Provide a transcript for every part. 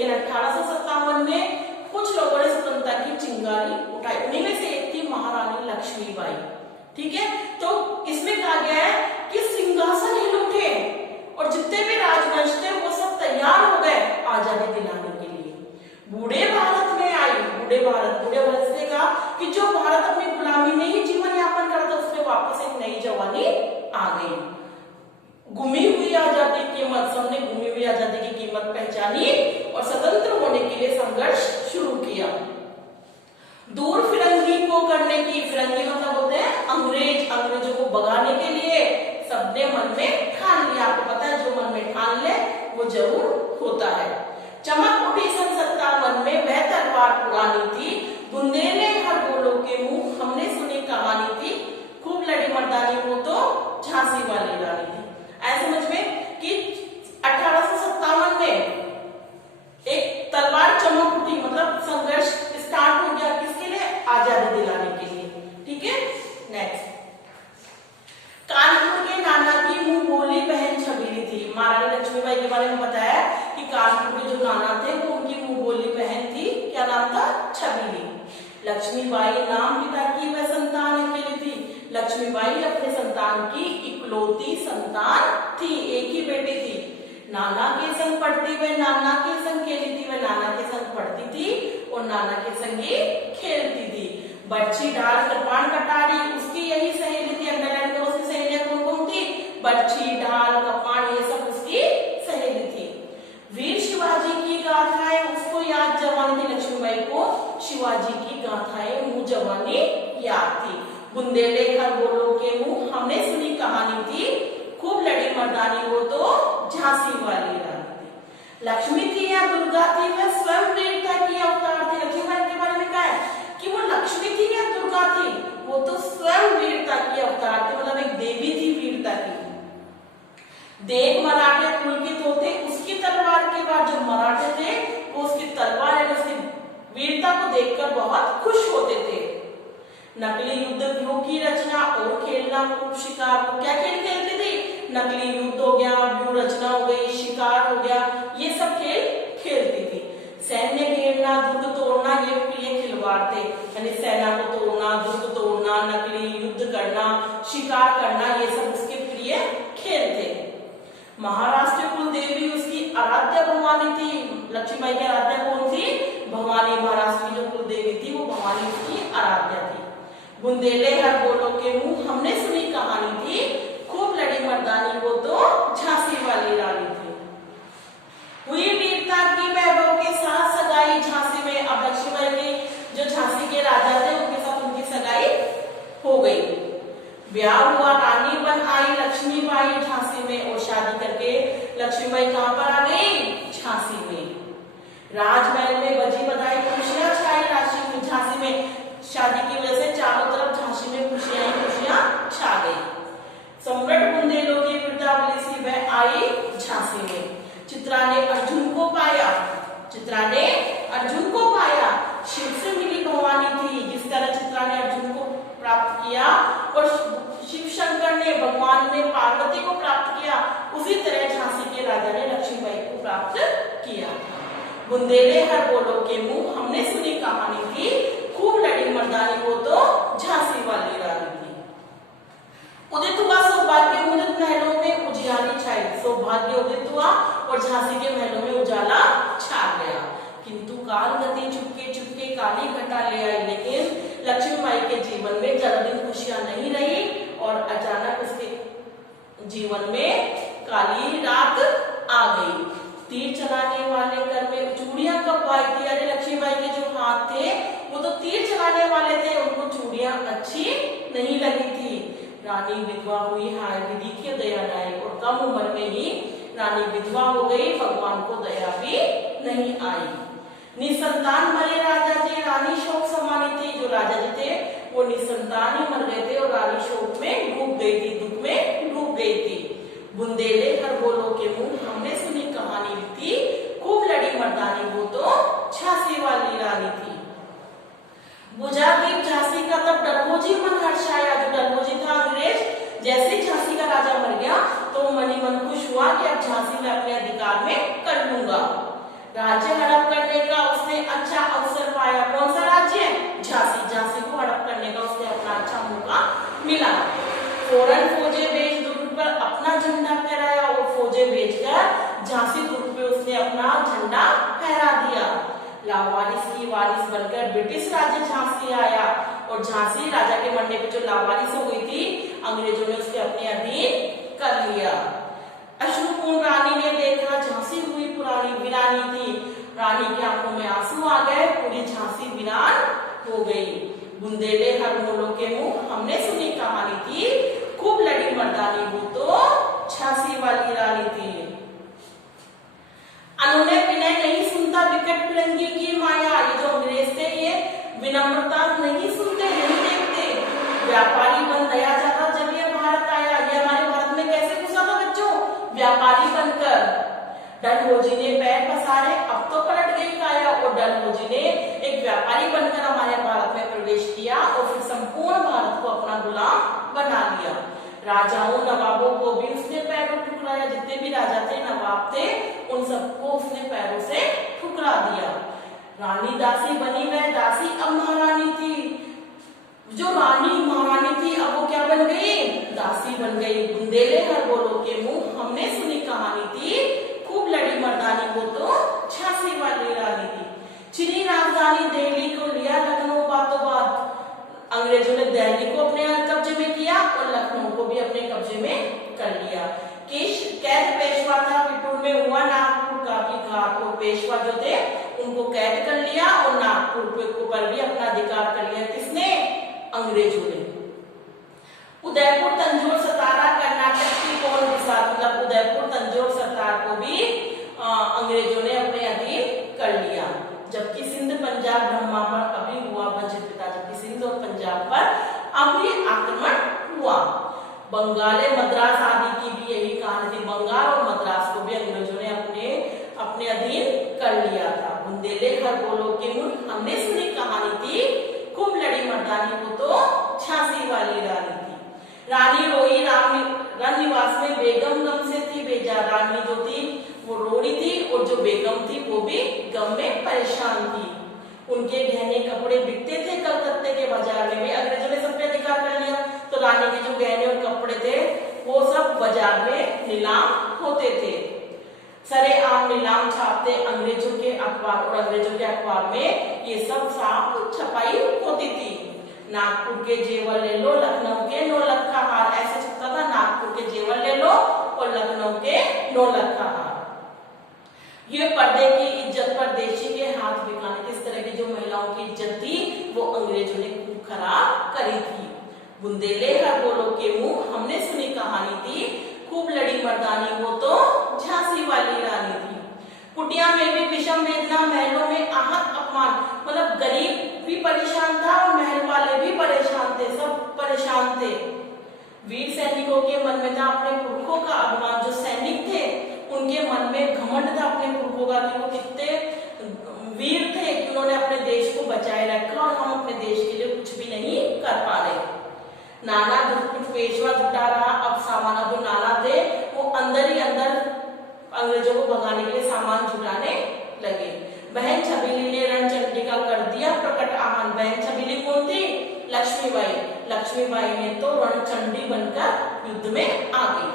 लेकिन 1857 में कुछ लोगों ने स्वतंत्रता की चिंगारी उठाई। उन्हीं में से एक थी महारानी लक्ष्मीबाई। ठीक है, तो इसमें कहा गया है कि सिंहासन हिल उठे और जितने भी राजवंश थे वो सब तैयार हो गए आजादी दिलाने के लिए। बूढ़े भारत में आई, बूढ़े भारत से कहा कि जो भारत अपनी गुलामी में ही जीवन यापन करता उसमें वापस एक नई जवानी आ गई। गुमी हुई आजादी की कीमत, सबने गुमी हुई आजादी की कीमत पहचानी और स्वतंत्र होने के लिए संघर्ष शुरू किया। दूर फिरंगी को करने की, फिरंगी मतलब होते हैं अंग्रेजों को भगाने के लिए सबने मन में ठान लिया। आपको पता है जो मन में ठान ले वो जरूर होता है। चमक उठी सन 57 में, वह तलवार पुरानी थी, बुंदेले हर गोलों के मुंह, हमने सुनी कहानी थी, खूब लड़ी मर्दानी वो तो झांसी वाली रानी थी। ऐसे समझ में कि 1857 में एक तलवार चमक उठी, मतलब संघर्ष स्टार्ट हो गया, किसके लिए? आजादी दिलाने के लिए। ठीक है, नेक्स्ट, कानपुर के नाना की मुंह बोली बहन छबीली थी। महारानी लक्ष्मीबाई के बारे में बताया कि कानपुर के जो नाना थे वो उनकी मुंह बोली बहन थी। क्या नाम था? छबीली। लक्ष्मीबाई नाम पिता की वह संतान अकेली थी। लक्ष्मीबाई अपने संतान की इकलौती संतान थी, एक ही बेटी थी। नाना के संग पढ़ती, वह नाना के संग खेली थी, वह नाना के संग पढ़ती थी और नाना के संग ही खेलती थी। बच्ची ढाल कृपाण कटारी उसकी यही सहेली थी। अंडरलाइन करो उसकी सहेलियां कौन कौन थी? बच्ची, ढाल, कपाण, ये सब उसकी सहेली थी। वीर शिवाजी की गाथाएं उसको याद जवानी थी। लक्ष्मीबाई को शिवाजी की गाथाएं मुंह जवानी याद थी। बुंदेले हर गोलों के मुंह, हमने सुनी कहानी थी, खूब लड़ी मर्दानी वो तो झांसी वाली रानी थी। लक्ष्मी थी या दुर्गा थी, वह स्वयं वीरता की अवतार थी। लक्ष्मीबाई के बारे में कहा है कि वो लक्ष्मी थी या दुर्गा थी, वो तो स्वयं वीरता की अवतार थी, मतलब एक देवी थी वीरता की। देख मराठे पुलकित होते, उसकी तलवार के बाद जो मराठे थे वो उसकी तलवार यानी उसकी वीरता को देखकर बहुत खुश होते थे। नकली युद्ध व्यूह की रचना और खेलना खूब शिकार। को क्या खेल खेलती थी? नकली युद्ध हो गया, व्यूह रचना हो गई, शिकार हो गया, ये सब खेल खेलती थी। सैन्य घेरना, दुर्ग तोड़ना, ये प्रिय खिलवाड़ थे, यानी सेना को तोड़ना, दुर्ग तोड़ना, नकली युद्ध करना, शिकार करना, ये सब उसके प्रिय खेल थे। महाराष्ट्र कुल देवी उसकी आराध्य भवानी थी। लक्ष्मीबाई की आराध्य कौन थी? भवानी। महाराष्ट्र की जो कुल देवी थी वो भवानी उसकी आराध्य थी। बुंदेले हर गोलों के मुंह, हमने सुनी कहानी थी, खूब लड़ी मर्दानी वो तो झांसी वाली रानी थी। हुई वीरता की वैभव के साथ सगाई झांसी में। अब लक्ष्मीबाई के जो झांसी के राजा थे उनके साथ उनकी सगाई हो गई। ब्याह हुआ, रानी बन आई लक्ष्मीबाई झांसी में और शादी करके लक्ष्मीबाई कहां पर आ गई? झांसी में। राजमहल में बजी बधाई, खुशियां छाई झांसी में। शादी की वजह से चारों तरफ झांसी में खुशियां छा गई। सम्राट बुंदेलों की वीरतावली सी वह आई झांसी में। चित्रा ने अर्जुन को पाया, चित्रा ने अर्जुन को पाया, शिव से मिली भवानी थी। जिस तरह चित्रा ने अर्जुन को प्राप्त किया और शिव शंकर ने, भगवान ने पार्वती को प्राप्त किया, उसी तरह झांसी के राजा ने लक्ष्मीबाई को प्राप्त किया। बुंदेले हर गोलों के मुंह, हमने सुनी कहानी थी, खूब लड़ी मर्दानी वो तो झांसी वाली रानी थी। उदित हुआ सौभाग्य मुदित महलों में उजियारी छाई। सौभाग्य उदित हुआ और झांसी के महलों में उजाला छा गया। किंतु काल गति चुपके चुपके काली घटा ले आई। लेकिन लक्ष्मीबाई के जीवन में ज्यादा दिन खुशियां नहीं रही और अचानक उसके जीवन में काली रात आ गई। तीर चलाने वाले कर में चूड़ियां कब आई थी? अरे लक्ष्मीबाई के जो हाथ थे वो तो तीर चलाने वाले थे, उनको चूड़ियां अच्छी नहीं लगी थी। रानी विधवा हुई, हाय विधि की दया नायक, और कम उम्र में ही रानी विधवा हो गई, भगवान को दया भी नहीं आई। निसंतान मरे राजा जी, रानी शोक समानी थी। जो राजा जी थे वो निसंतान ही मर गए थे और रानी शोक में डूब गई थी, दुख में डूब गई थी। बुंदेले हर गोलों के मुंह, हमने सुनी कहानी थी, खूब लड़ी मर्दानी वो तो झांसी वाली रानी थी। बुझा दीप झांसी का तब डलहौजी मन हर्षाया। जो डलहौजी था अंग्रेज, जैसे झांसी का राजा मर गया तो मनी मन खुश हुआ कि अब झांसी में अपने अधिकार में कर लूंगा। राज्य हड़प फौरन फौजें भेज दुर्ग पर अपना झंडा फहराया और फौजें भेजकर झांसी दुर्ग पे उसने अपना झंडा फहरा दिया। लावारिस की वारिस बनकर ब्रिटिश राज्य झांसी आया और झांसी राजा के मरने पे जो लावारिस हो गई थी, अंग्रेजों ने उसके अपने अधीन कर लिया। अश्रुपूर्ण रानी ने देखा झांसी हुई पुरानी वीरानी थी। रानी की आंखों में आंसू आ गए, पूरी झांसी वीरान हो गई। बुंदेले हर मोलों के मुंह हमने सुनी कहानी थी, खूब लड़ी मर्दानी वो तो झांसी वाली रानी थी। अनुनय विनय नहीं सुनता विकट फिरंगी की माया। ये जो अंग्रेज थे ये विनम्रता नहीं सुनते, नहीं देखते। व्यापारी बन दया चाहता जब ये भारत आया। ये हमारे भारत में कैसे घुसा था बच्चों? व्यापारी बनकर। डलहौजी ने पैर पसारे, अब तो पलट गई काया। और डलहौजी ने एक व्यापारी बनकर हमारे भारत में प्रवेश किया और फिर संपूर्ण भारत को अपना गुलाम बना लिया। राजाओं नवाबों को भी उसने पैरों ठुकराया। जितने भी राजा थे, नवाब थे, उन सबको उसने पैरों से ठुकरा दिया। रानी दासी बनी, वह दासी अब महारानी थी। जो रानी महारानी थी अब वो क्या बन गई? दासी बन गई। बुंदेले हर बोलो के मुंह हमने सुनी कहानी थी, खूब लड़ी मर्दानी वो तो झांसी वाली रानी थी। चीनी राजधानी दिल्ली को लिया लखनऊ बातों बात। अंग्रेजों ने दिल्ली को अपने कब्जे में किया और लखनऊ को भी अपने कब्जे में कर लिया। कैद पेशवा था, बिटूर में हुआ नागपुर का भी घात। और पेशवा जो थे उनको कैद कर लिया और नागपुर पर भी अपना अधिकार कर लिया। किसने? अंग्रेजों ने। उदयपुर तंजौर सतारा कर्नाटक की कौन दिशा, मतलब उदयपुर तंजौर सतारा को भी अंग्रेजों ने अपने अधीन कर लिया। जबकि सिंध पंजाब ब्रह्मा पर अभी हुआ वज्र पिता, जबकि सिंध और पंजाब पर अभी आक्रमण हुआ। बंगाल मद्रास आदि की भी यही कहानी थी। बंगाल और मद्रास को भी अंग्रेजों ने अपने अधीन कर लिया था। बुंदेले हर बोलो के मुंह हमने सुनी कहानी थी, खूब लड़ी मर्दानी वो तो झांसी वाली रानी थी। रानी रोई रन निवास में बेगम गम से थी बेजा। रानी जो थी वो रो रही थी और जो बेगम थी वो भी गम में परेशान थी। उनके गहने कपड़े बिकते थे कलकत्ते के बाजार में। अंग्रेजों ने सब पे अधिकार कर लिया तो रानी के जो गहने और कपड़े थे वो सब बाजार में नीलाम होते थे। सरेआम नीलाम छापते अंग्रेजों के अखबार और अंग्रेजों के अखबार में ये सब साफ छपाई होती थी। नागपुर के जेवर ले लो, लखनऊ के 9 लाख का हार, ऐसे छपता था। नागपुर के जेवर ले लो और लखनऊ के 9 लाख का हार। ये पर्दे की इज्जत परदेशी के हाथ बिकाने, किस तरह की जो महिलाओं की इज्जत थी वो अंग्रेजों ने खूब खराब करी थी। बुंदेले हर बोलो के मुंह हमने सुनी कहानी थी, खूब लड़ी मर्दानी वो तो झांसी वाली रानी थी। कुटिया में भी विषम वेदना, महलों में आहत अपमान, मतलब गरीब भी परेशान था और महल वाले भी परेशान थे, सब परेशान थे। वीर सैनिकों के मन में था अपने पुरखों का अभिमान। जो सैनिक थे उनके मन में घमंड था अपने पुरखों का कि वो कितने वीर थे कि उन्होंने अपने देश को बचाए रखा और हम अपने देश के लिए कुछ भी नहीं कर पा रहे। नाना पेशवा जुटा रहा। अब सामान, जो नाना थे वो अंदर ही अंदर अंग्रेजों को भगाने के लिए सामान जुटाने लगे। बहन छबीली ने रणचंडिका कर दिया प्रकट आह्वान। बहन छबीली कौन थी? लक्ष्मीबाई। लक्ष्मीबाई ने तो रणचंडी बनकर युद्ध में आ गई।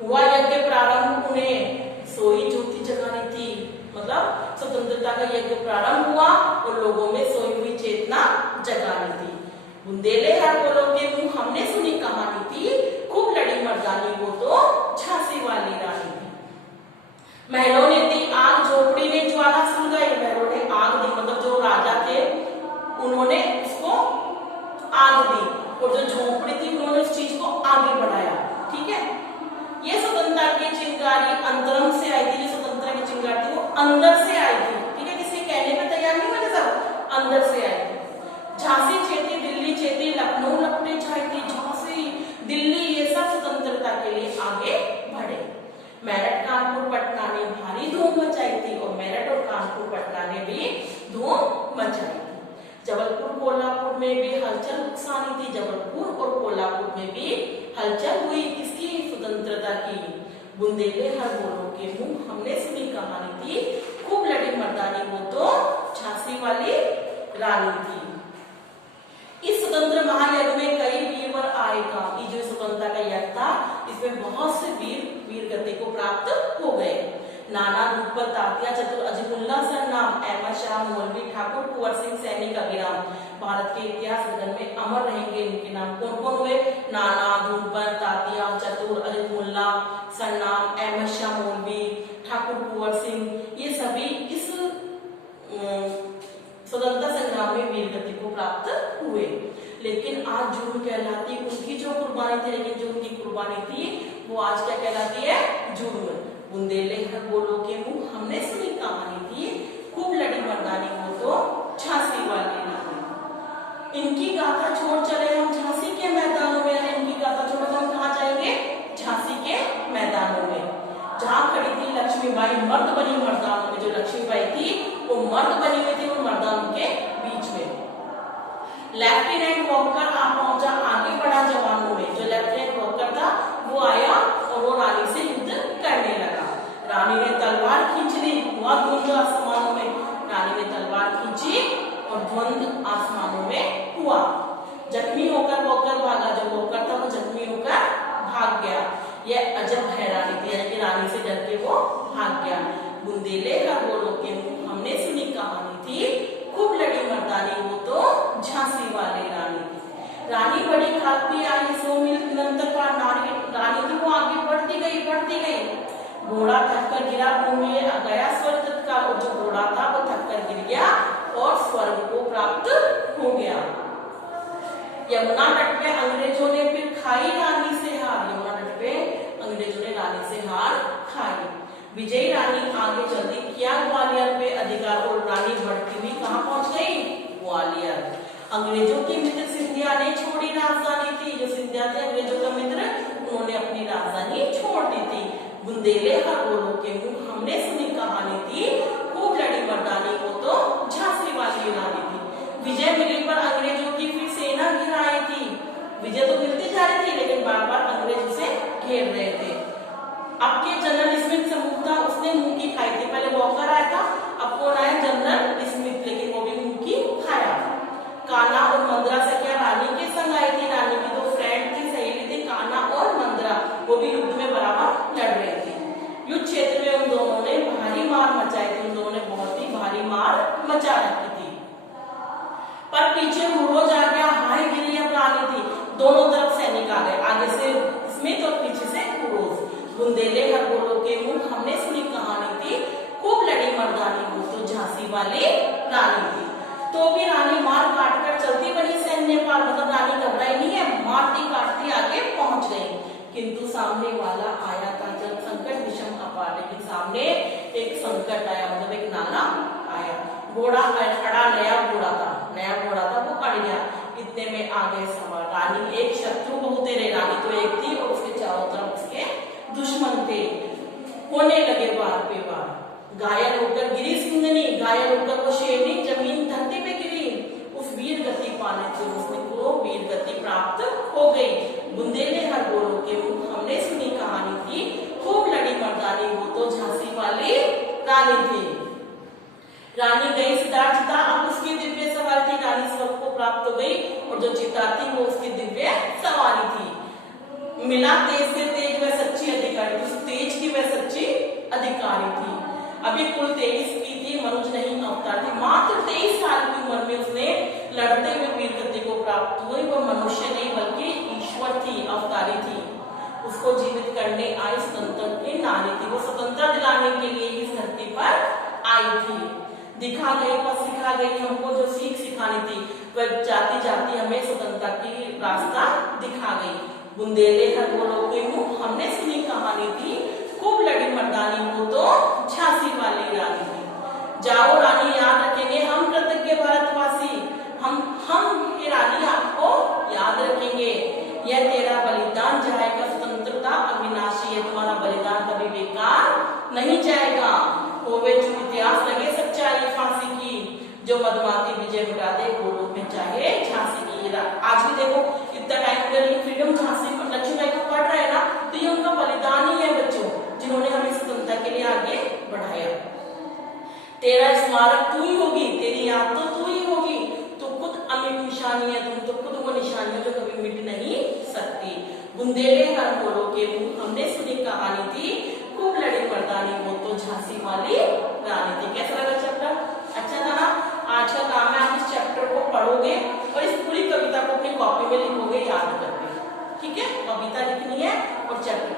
हुआ यज्ञ प्रारंभ, उन्हें सोई ज्योति जगानी थी, मतलब स्वतंत्रता का यज्ञ प्रारंभ हुआ और लोगों में सोई हुई चेतना जगानी थी। बुंदेले हर बोलो के मुंह हमने सुनी कहानी थी, खूब लड़ी मर्दानी वो तो झांसी वाली रानी थी। महलों ने दी आग, झोपड़ी ने ज्वाला सुलगाई। महलों ने आग दी, मतलब जो राजा थे उन्होंने उसको आग दी और जो झोपड़ी थी उन्होंने उस चीज को आगे बढ़ाया। ठीक है, ये स्वतंत्रता की चिंगारी अंतरंग से आई थी। जो स्वतंत्रता की चिंगारी थी वो अंदर से आई थी। ठीक है, किसी कहने पे तैयार नहीं हुए, सब अंदर से आई थी। झांसी चेती, दिल्ली चेती, लखनऊ लपटे छाई, झांसी दिल्ली ये सब स्वतंत्रता के लिए आगे बढ़े। मेरठ कानपुर पटना ने भारी धूम मचाई थी और मेरठ और कानपुर पटना ने भी धूम मचाई थी। जबलपुर कोल्हापुर में भी हलचल नुकसानी थी। जबलपुर और कोल्हापुर में भी हलचल हुई, किसकी? स्वतंत्रता की। बुंदेले हर बोलो के मुंह हमने सुनी कहानी थी, खूब लड़ी मर्दानी वो तो झांसी वाली रानी थी। इस स्वतंत्र महायज्ञ में कई वीरवर आएगा। ये जो स्वतंत्रता का यज्ञ था, इसमें बहुत से वीर गति को प्राप्त हो गए। नाना दुखपत तात्या चतुर अजीमुल्ला सरनाम अहमद शाह मौलवी ठाकुर कुंवर सिंह सैनी का विराम भारत के इतिहास गगन में अमर रहेंगे। इनके नाम कौन कौन हुए? नाना दुखपत तात्या चतुर अजीमुल्ला सरनाम अहमद शाह मौलवी ठाकुर कुंवर सिंह, ये सभी इस स्वतंत्रता संग्राम में वीर गति को प्राप्त हुए। लेकिन आज जुर्म कहलाती उनकी जो कुर्बानी थी, लेकिन जो उनकी कुर्बानी थी वो आज क्या कहलाती है? जुर्म। बुंदेले बोलो के मुंह हमने सुनी कहानी थी, खूब लड़ी मर्दानी हो तो झांसी वाली रानी। इनकी गाथा छोड़ चले हम झांसी के मैदानों में, इनकी गाथा छोड़ हम कहाँ जाएंगे? झांसी के मैदानों में। जहाँ खड़ी थी लक्ष्मीबाई मर्द बनी मर्दानों में, जो लक्ष्मीबाई थी वो मर्द बनी हुई थी उन मर्दानों के बीच में। लेफ्टिनेंट वॉकर आ पहुंचा आगे बढ़ा जवानों में, जो लेफ्टिनेंट वॉकर था वो आया और वो रानी से युद्ध करने लगा। रानी ने तलवार खींच ली, हुआ धुंध आसमानों में। रानी ने तलवार खींची और धुंध आसमानों में हुआ। जख्मी होकर वॉकर भागा, जो वॉकर था वो जख्मी होकर भाग गया। यह अजब हैरानी थी, यानी कि रानी से डर के वो भाग गया। बुंदेले का बोलो के मुंह हमने सुनी कहानी थी, खूब लड़ी मर्दानी वो तो झांसी वाली रानी थी। रानी बड़ी खाती आई 100 मील निरंतर का रानी थी, वो आगे बढ़ती गई। घोड़ा थककर गिरा, भूमि गया स्वर्ग तत्काल, और जो घोड़ा था वो थककर गिर गया और स्वर्ग को प्राप्त हो गया। यमुना तट पे अंग्रेजों ने फिर खाई रानी से हार, यमुना तट पे अंग्रेजों ने रानी से हार खाई। विजयी रानी आगे चलती किया ग्वालियर पे अधिकार, और रानी बढ़ती हुई कहाँ पहुंच गई? ग्वालियर। अंग्रेजों के मित्र सिंधिया ने छोड़ी राजधानी थी, जो सिंधिया थे अंग्रेजों का मित्र, उन्होंने अपनी राजधानी छोड़ दी थी। बुंदेले हर बोलो के मुंह हमने सुनी कहानी थी, खूब लड़ी मर्दानी वो तो झांसी वाली रानी थी। विजय मिली पर अंग्रेजों की फिर सेना घिर आई थी। विजय तो मिलती जा रही थी, लेकिन बार बार अंग्रेज उसे घेर रहे थे। अब के जनरल स्मिथ समूह था, उसने मुंह की खाई थी। पहले वॉकर आया था, अब कौन आया? जनरल स्मिथ, लेकिन वो भी मुंह की खाया। कान्हा और मंदरा से क्या रानी के संग आई थी? रानी की दो फ्रेंड थी, सहेली थी, कान्हा और मंदरा, वो भी युद्ध में बराबर लड़ रहे थे। युद्ध क्षेत्र में उन दोनों ने भारी मार मचाई थी, उन दोनों ने बहुत ही भारी मार मचा रखी थी। पर पीछे मुड़ोज आ गया, हाय गिरी अब रानी थी। दोनों तरफ सैनिक आ गए, आगे से स्मिथ और पीछे से मुड़ोज। बुंदेले हर बोलो के मुंह हमने सुनी कहानी थी, खूब लड़ी मर्दानी वो तो झांसी वाली रानी थी। तो भी रानी मार काट कर चलती बनी सैन्य पार, मतलब रानी घबराई नहीं है, मारती काटती आगे पहुंच गई। किंतु सामने वाला आया था जब संकट विषम अपार, लेकिन सामने एक संकट आया, मतलब एक नाला आया। घोड़ा अड़ा, नया घोड़ा था वो अड़ गया। इतने में आ गए सवार। रानी एक शत्रु बहुत रहे, रानी तो एक थी और उसके चारों तरफ उसके दुश्मन थे। होने लगे वार पे वार। घायल होकर गिरी सिंधनी, घायल होकर वो शेरनी जमीन धरती पे गिरी। उस वीर गति पाने से उसने को वीर गति प्राप्त हो गई। बुंदेले हर बोलो के मुंह हमने सुनी कहानी थी, खूब लड़ी मर्दानी वो तो झांसी वाली रानी थी। रानी गई सिद्धार्थ चिता, अब उसकी दिव्य सवारी थी। रानी स्वर्ग को प्राप्त हो गई और जो चिता थी वो उसकी दिव्य सवारी थी। मिला तेज से तेज वह सच्ची अधिकारी, उस तेज की वह सच्ची अधिकारी थी। अभी कुल 23 की थी, मनुज नहीं अवतार थी। मात्र 23 साल की उम्र में उसने लड़ते हुए वीर गति को प्राप्त हुई। वह मनुष्य नहीं बल्कि ईश्वर थी, अवतारी थी। उसको जीवित करने आई स्वतंत्र की नारी थी, वो स्वतंत्रता दिलाने के लिए इस धरती पर आई थी। दिखा गई पर सिखा गई, हमको जो सीख सिखानी थी वह जाती जाती हमें स्वतंत्रता की रास्ता दिखा गई। बुंदेले हर बोलो के मुंह हमने सुनी कहानी थी, खूब लड़ी मर्दानी वो तो झांसी वाली रानी थी। जाओ रानी याद रखेंगे हम कृतज्ञ भारतवासी, हम ये रानी आपको याद रखेंगे। यह तेरा बलिदान जाएगा, स्वतंत्रता अविनाशी है, तुम्हारा बलिदान कभी बेकार नहीं जाएगा। होवे जो इतिहास लगे सच्चाई फांसी की, जो मधुमाती विजय मिटा दे गोलों में चाहे झांसी की। आज भी देखो इतना टाइम अगर ये फ्रीडम झांसी लक्ष्मीबाई को पढ़ रहे हैं ना, तो ये उनका बलिदान ही है बच्चों, जिन्होंने हमें स्वतंत्रता के लिए आगे बढ़ाया। तेरा स्मारक तू ही होगी, तेरी याद तो तू ही होगी, तो खुद अमिट निशानी है, तुम तो खुद वो निशानी जो कभी मिट नहीं सकती। बुंदेले हर मोरों के मुंह, हमने सुनी कहानी थी खूब लड़ी मर्दानी, वो तो झांसी वाली रानी थी। कैसा लगा चैप्टर? अच्छा था ना? आज का काम है आप इस चैप्टर को पढ़ोगे और इस पूरी कविता को अपनी कॉपी में लिखोगे याद करके। ठीक है, कविता लिखनी है और चैप्टर